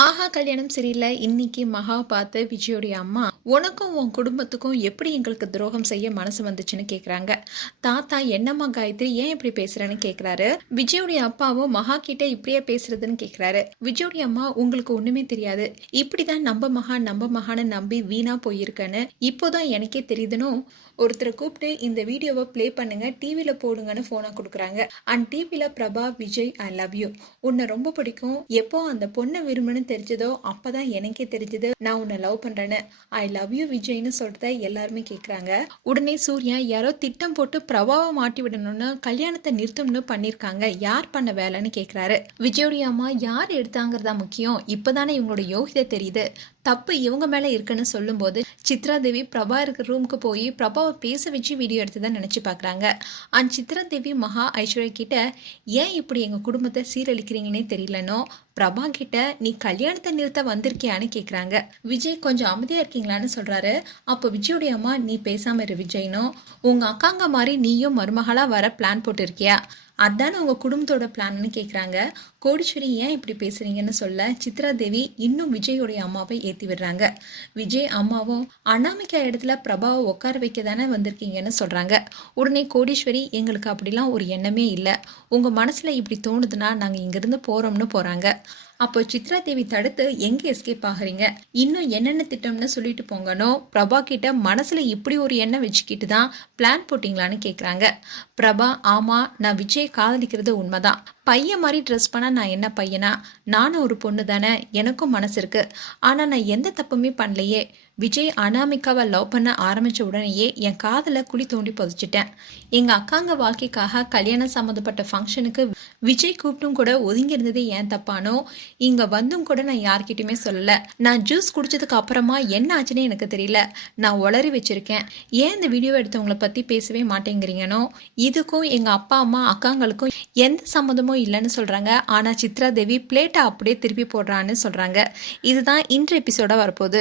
ஆஹா கல்யாணம் சரியில்லை. இன்னைக்கு மகா பார்த்து விஜயோடைய அம்மா உனக்கும் உன் குடும்பத்துக்கும் எப்படி எங்களுக்கு துரோகம் செய்ய மனசு வந்துச்சுன்னு கேக்குறாங்க. தாத்தா என்னம்மா காயத்ரி ஏன் இப்படி பேசுறேன்னு கேக்குறாரு. விஜயோடைய அப்பாவும் மகா கிட்ட இப்படியே பேசுறதுன்னு கேக்குறாரு. விஜயோடைய அம்மா உங்களுக்கு ஒண்ணுமே தெரியாது. இப்படிதான் நம்ம மகா நம்ம மகான நம்பி வீணா போயிருக்கேன்னு இப்போதான் எனக்கே தெரியுதுன்னு ஒருத்தரை கூப்பிட்டு இந்த வீடியோவை ப்ளே பண்ணுங்க டிவியில் போடுங்கன்னு ஃபோனை கொடுக்குறாங்க. அண்ட் டிவியில் Prabha Vijay I love you உன்னை ரொம்ப பிடிக்கும். எப்போ அந்த பொண்ணை விரும்புன்னு தெரிஞ்சதோ அப்பதான் எனக்கே தெரிஞ்சது நான் உன்னை லவ் பண்றேன்னு. ஐ லவ் யூ விஜய்னு சொல்றத எல்லாருமே கேட்குறாங்க உடனே சூர்யா யாரோ திட்டம் போட்டு பிரபாவை மாட்டி விடணும்னு கல்யாணத்தை நிறுத்தும்னு பண்ணியிருக்காங்க யார் பண்ண வேலைன்னு கேட்குறாரு விஜயோடைய அம்மா யார் எடுத்தாங்கிறதா முக்கியம். இப்பதானே இவங்களோட யோகிதை தெரியுது. தப்பு இவங்க மேலே இருக்குன்னு சொல்லும்போது சித்ரா தேவி பிரபா இருக்கிற ரூமுக்கு போய் பிரபாவை பேச வச்சு வீடியோ எடுத்ததான் நினச்சி பார்க்குறாங்க அண்ட் சித்ரா தேவி மகா ஐஸ்வர்யா கிட்ட ஏன் இப்படி எங்கள் குடும்பத்தை சீரழிக்கிறீங்கன்னே தெரியலனோ பிரபா கிட்ட நீ கல்யாணத்தை நிறுத்த வந்திருக்கியான்னு கேட்குறாங்க விஜய் கொஞ்சம் அமைதியாக இருக்கீங்களான்னு சொல்கிறாரு அப்போ விஜயோடைய அம்மா நீ பேசாமல் இரு விஜய்னும் உங்கள் அக்காங்க மாதிரி நீயும் மருமகளாக வர பிளான் போட்டிருக்கியா? அதானே உங்கள் குடும்பத்தோட பிளான்னு கேட்குறாங்க கோடிச்சேரி ஏன் இப்படி பேசுறீங்கன்னு சொல்ல சித்ரா தேவி இன்னும் விஜயோடைய அம்மாவை ஏற்றி விடுறாங்க. விஜய் அம்மாவும் அனாமிக்கா இடத்துல பிரபாவை உட்கார வைக்க தானே வந்திருக்கீங்கன்னு சொல்கிறாங்க உடனே கோடீஸ்வரி எங்களுக்கு அப்படிலாம் ஒரு எண்ணமே இல்லை. உங்கள் மனசில் இப்படி தோணுதுன்னா நாங்கள் இங்கேருந்து போகிறோம்னு போகிறாங்க அப்போ சித்ரா தேவி தடுத்து எங்க எஸ்கேப் ஆகுறீங்க? இன்னும் என்னென்ன திட்டம்னு சொல்லிட்டு போங்கனோ. பிரபா கிட்ட மனசுல இப்படி ஒரு எண்ணம் வச்சுக்கிட்டு தான் பிளான் போட்டிங்களான்னு கேக்குறாங்க. பிரபா ஆமா நான் விஜய் காதலிக்கிறது உண்மைதான். பையன் மாதிரி ட்ரெஸ் பண்ணால் நான் என்ன பையனா? நானும் ஒரு பொண்ணு தானே. எனக்கும் மனசு இருக்கு. ஆனா நான் எந்த தப்புமே பண்ணலையே. விஜய் அனாமிகாவை லவ் பண்ண ஆரம்பிச்ச உடனேயே என் காதல குழி தோண்டி புதைச்சிட்டேன். எங்க அக்காங்க வாழ்க்கைக்காக கல்யாணம் சம்மந்தப்பட்ட ஃபங்க்ஷனுக்கு விஜய் கூப்பிட்டும் கூட ஒதுங்கி இருந்ததே ஏன் தப்பானோ இங்க வந்தும் கூட நான் யார்கிட்டயுமே சொல்லல. நான் ஜூஸ் குடிச்சதுக்கு அப்புறமா என்ன ஆச்சுன்னு எனக்கு தெரியல. நான் உளறி வச்சிருக்கேன். ஏன் இந்த வீடியோ எடுத்தவங்களை பத்தி பேசவே மாட்டேங்கிறீங்கனோ? இதுக்கும் எங்க அப்பா அம்மா அக்காங்களுக்கும் எந்த சம்மந்தமும் இல்லைன்னு சொல்றாங்க. ஆனா சித்ரா தேவி பிளேட்டை அப்படியே திருப்பி போடுறான்னு சொல்றாங்க. இதுதான் இன்று எபிசோட வரப்போகுது.